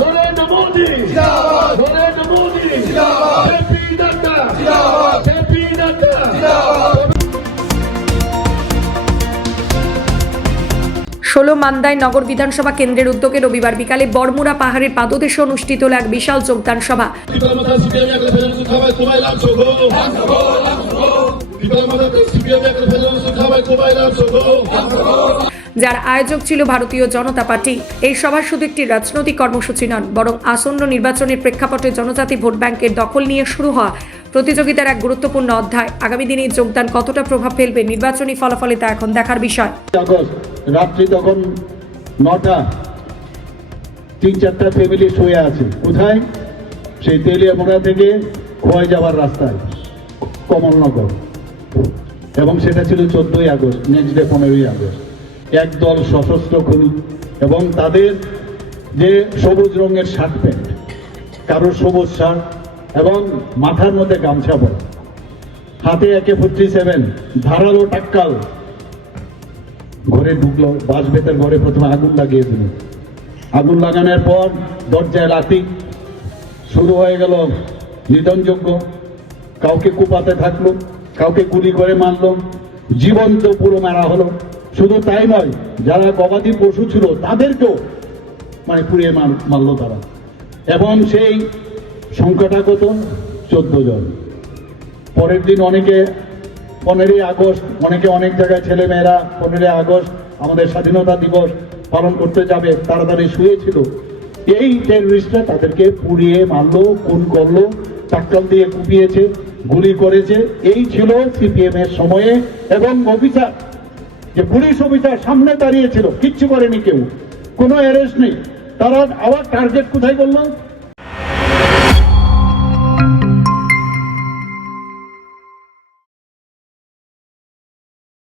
নরেন্দ্র মোদী। নরেন্দ্র মোদী। ষোলো মান্দায় নগর বিধানসভা কেন্দ্রের উদ্যোগে রবিবার বিকালে বড়মুড়া পাহাড়ের পাদদেশে অনুষ্ঠিত হল এক বিশাল যোগদান সভা। বিকালমাতা যার আয়োজক ছিল ভারতীয় জনতা পার্টি। এই সভা শুধু একটি রাজনৈতিক কর্মসূচি নন, বরং আসন্ন নির্বাচনের প্রেক্ষাপটে জনজাতি ভোট ব্যাংকের দখল নিয়ে শুরু হওয়া প্রতিযোগিতার এক গুরুত্বপূর্ণ অধ্যায়। আগামী দিনে যোগদান কতটা প্রভাব ফেলবে, নির্বাচনী ফলাফলে তা এখন দেখার বিষয়। রাত্রি তখন নটা, তিন চারটা ফ্যামিলি শুয়ে আছে। কোথায়? সেই তেলিয়ামোড়া থেকে খোয়াই যাওয়ার রাস্তায়, কমলনগর। এবং সেটা ছিল চোদ্দই আগস্ট নেক্সট ডে পনেরোই আগস্ট। একদল সশস্ত্র খুনি এবং তাদের যে সবুজ রঙের শার্ট প্যান্ট কারোর সবুজ শার্ট এবং মাথার মধ্যে গামছা পরা। হাতে একে ফোর্টি সেভেন ধারালো টাক্কাল। ঘরে ঢুকলো বাস বেতের ঘরে প্রথমে আগুন লাগিয়ে দিল। আগুন লাগানোর পর দরজায় লাথি। শুরু হয়ে গেল নিধনযোগ্য কাউকে কুপাতে থাকল, কাউকে গুলি করে মারলো। জীবন্ত পুরো মারা হলো। শুধু তাই নয়, যারা গবাদি পশু ছিল, তাদেরকেও মানে পুড়িয়ে মার- মারলো তারা। এবং সেই সংখ্যাটা কত চোদ্দ জন। পরের দিন অনেকে, পনেরোই আগস্ট, অনেকে অনেক জায়গায় ছেলে মেয়েরা পনেরোই আগস্ট আমাদের স্বাধীনতা দিবস পালন করতে যাবে, তাড়াতাড়ি শুয়েছিল। এই টেররিস্টরা তাদেরকে পুড়িয়ে মারলো, খুন করল টাক্কাল দিয়ে কুপিয়েছে, গুলি করেছে। এই ছিল সিপিএম এর সময়ে এবং অফিসার যে পুলিশ অফিসার সামনে দাঁড়িয়েছিল, কিচ্ছু করেনি কেউ। কোনো অ্যারেস্ট নেই। তারা আবার টার্গেট কোথায় করল?